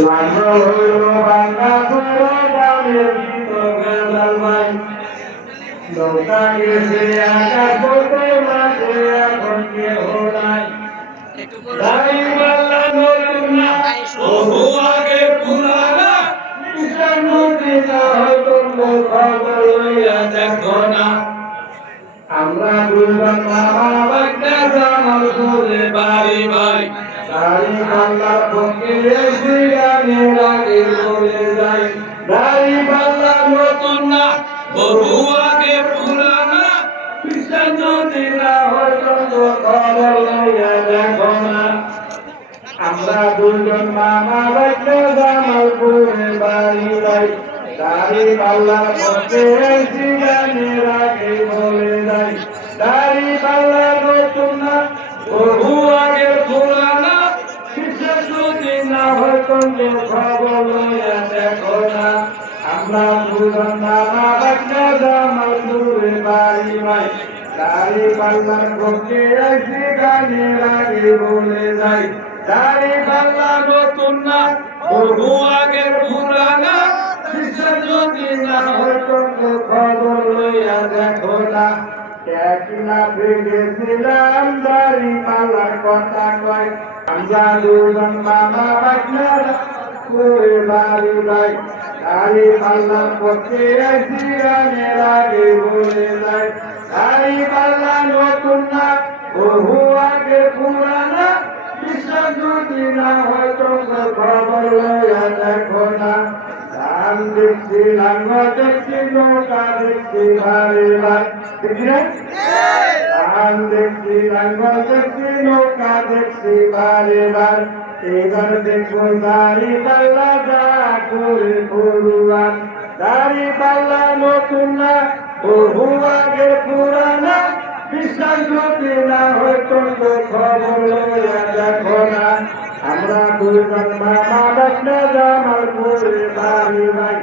লাগলো হইল বাংলা করে গানের গীত গেলাল ভাই নৌকা গেছে আকাশ করতে মাঝে এখন কেহ নাই তাই বাংলা নতুন না বহু আগে পুরানা মিশন নদী না হয়তো খবর লইয়া দেখো না আমরা দুজন মামা বাগদা জামাল করে বাড়ি ভাই দাড়ি পাল্লা পক্ষে এসে গানের আগে বলে যাই দাড়ি পাল্লা নতুন না বহু আগে পুরানা মিশন নদী না হয়তো খবর লইয়া দেখো না আমরা দুজন মামা বাগদা জামাল করে বাড়ি ভাই দাড়ি পাল্লা পক্ষে এসে গানের আগে বলে যাই দাড়ি পাল্লা নতুন না বহু আগে পুরানা বিশেষ যদি না হয়তো খবর লইয়া দেখো না আমরা দুজন মামা বাগদা জামাল করে বাড়ি ভাই দাড়ি পাল্লার পক্ষে এসে গানের আগে বলে যাই দাড়ি পাল্লা নতুন না বহু আগে পুরানা বিশেষ যদি না হয়তো খবর লইয়া দেখো না একলা ভেগেছিলাম দাড়ি পাল্লার কথা কয় আমরা দুজন মামা বাগদা করে বাড়ি ভাই দাড়ি পাল্লার পক্ষে এসে গানের আগে বলে যাই দাড়ি পাল্লা নতুন না বহু আগে পুরানা বিশ্বাস যদি না হয়তো খবর লইয়া দেখো না ধান দেখছি লাঙ্গল দেখছি নৌকা দেখছি ভাই ভাই দেখি না ধান দেখছি লাঙ্গল দেখছি নৌকা দেখছি ভাই ভাই এবার দেখবো দাড়ি পাল্লা যা করে পড়ুয়ান দাড়ি পাল্লা নতুন না বহু আগে পুরানা বিশ্বাস যদি না হয়তো খবর লইয়া দেখো না আমরা দুজন মামা বাগদা জামাল করে বাড়ি ভাই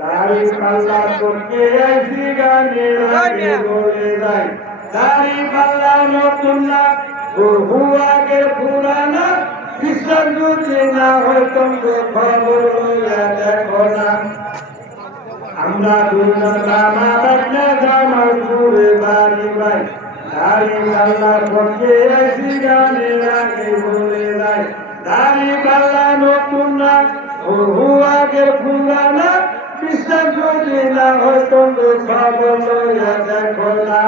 দাড়ি পাল্লা পক্ষে এসে গানের আগে বলে যাই দাড়ি পাল্লা নতুন না বহু আগে পুরানা বিশ্বাস যদি না হয়তো খবর লইয়া দেখো না আমরা দুজন মামা বাগদা জামাল করে বাড়ি ভাই দাড়ি পাল্লার পক্ষে এসে গানের আগে বলে যাই দাড়ি পাল্লা নতুন না বহু আগে পুরানা বিশ্বাস যদি না হয়তো খবর লইয়া দেখো না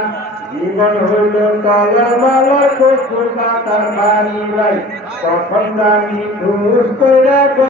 জীবন হইল তলার মালার কচুর পাতার বাড়ি ভাই তখন আমি ঘুষ করে